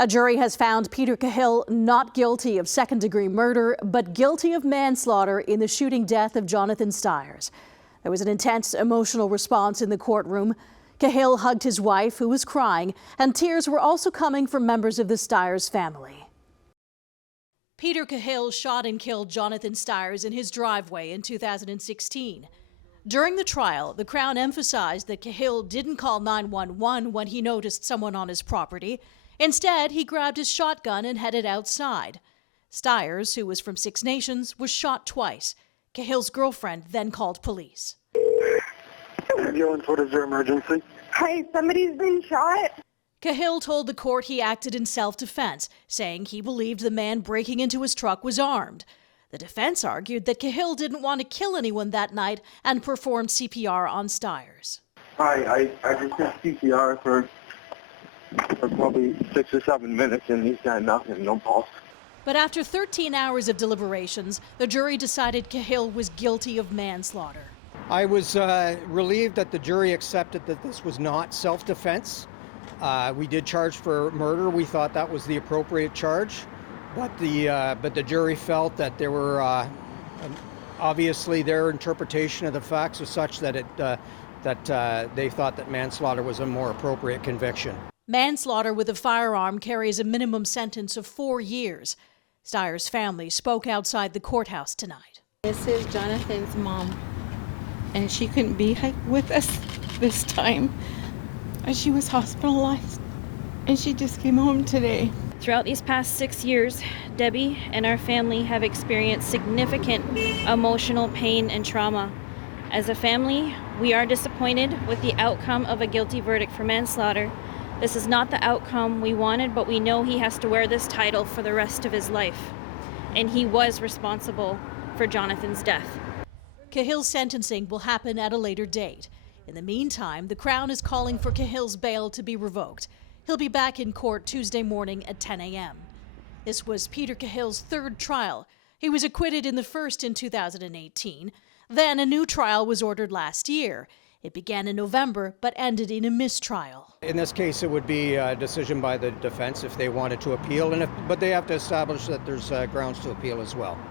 A jury has found Peter Khill not guilty of second-degree murder, but guilty of manslaughter in the shooting death of Jonathan Styres. There was an intense emotional response in the courtroom. Khill hugged his wife, who was crying, and tears were also coming from members of the Styres family. Peter Khill shot and killed Jonathan Styres in his driveway in 2016. During the trial, the Crown emphasized that Khill didn't call 911 when he noticed someone on his property. Instead, he grabbed his shotgun and headed outside. Styres, who was from Six Nations, was shot twice. Khill's girlfriend then called police. Ambulance, what is your emergency? Hi, somebody's been shot. Khill told the court he acted in self-defense, saying he believed the man breaking into his truck was armed. The defense argued that Khill didn't want to kill anyone that night and performed CPR on Styres. I just did CPR for probably 6 or 7 minutes, and he's got nothing, no pulse. But after 13 hours of deliberations, the jury decided Khill was guilty of manslaughter. I was relieved that the jury accepted that this was not self-defense. We did charge for murder. We thought that was the appropriate charge, but the jury felt that there were obviously their interpretation of the facts was such that they thought that manslaughter was a more appropriate conviction. Manslaughter with a firearm carries a minimum sentence of 4 years. Styres' family spoke outside the courthouse tonight. This is Jonathan's mom, and she couldn't be with us this time. She was hospitalized, and she just came home today. Throughout these past 6 years, Debbie and our family have experienced significant emotional pain and trauma. As a family, we are disappointed with the outcome of a guilty verdict for manslaughter. This is not the outcome we wanted, but we know he has to wear this title for the rest of his life. And he was responsible for Jonathan's death. Khill's sentencing will happen at a later date. In the meantime, the Crown is calling for Khill's bail to be revoked. He'll be back in court Tuesday morning at 10 a.m. This was Peter Khill's third trial. He was acquitted in the first in 2018. Then a new trial was ordered last year. It began in November, but ended in a mistrial. In this case, it would be a decision by the defense if they wanted to appeal, but they have to establish that there's grounds to appeal as well.